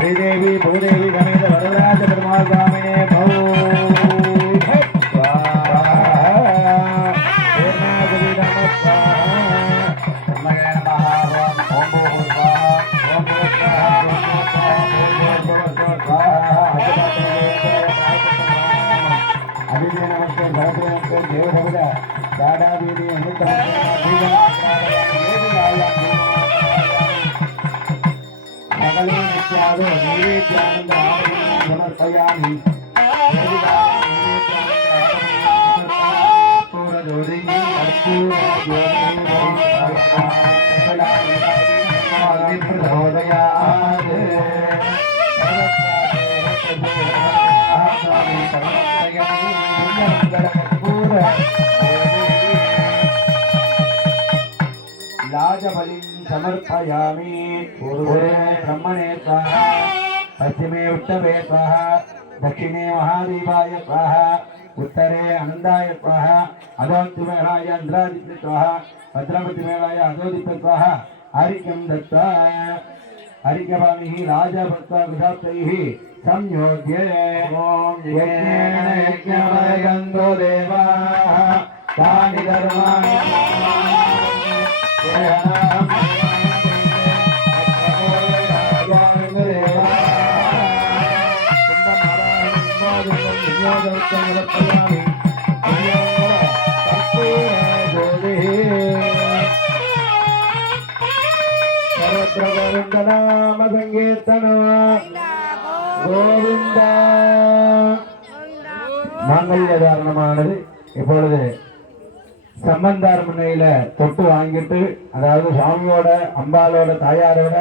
श्रीदेवी भूदेवी समेत वरदराज पेरुमाल स्वामिने समर्पयामि लाजबलिं समर्पयामि ब्रह्मणे स्वाहा पश्चिमे उत्तरे स्वाहा दक्षिणे महादेवाय स्वाहा उत्तरे आनंदाय स्वाहा अधोत्तमेलाय इंद्रादित्य स्वाहा भद्रमतिमेलाय अधोदित्य स्वाहा हरिकं दत्त्वा हरिकवाणिः राजभक्ता विधातैः संयोज्य ओम यज्ञेन यज्ञमयगन्धो देवाः तानि धर्माणि नाम संकीर्तन गोविंद मांगल्य धारणமானது இப்பொழுது சம்பந்தார் முன்னையில தொட்டு வாங்கிட்டு, அதாவது சாமியோட அம்பாலோட தாயாரோட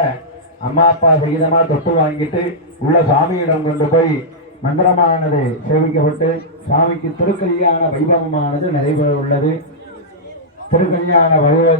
அம்மா அப்பா சகிதமா தொட்டு வாங்கிட்டு உள்ள சாமியிடம் கொண்டு போய் மந்திரமானது சேவிக்கப்பட்டு சாமிக்கு திருக்கல்யாண வைபவமானது நடைபெற உள்ளது. திருக்கல்யாண வைபவ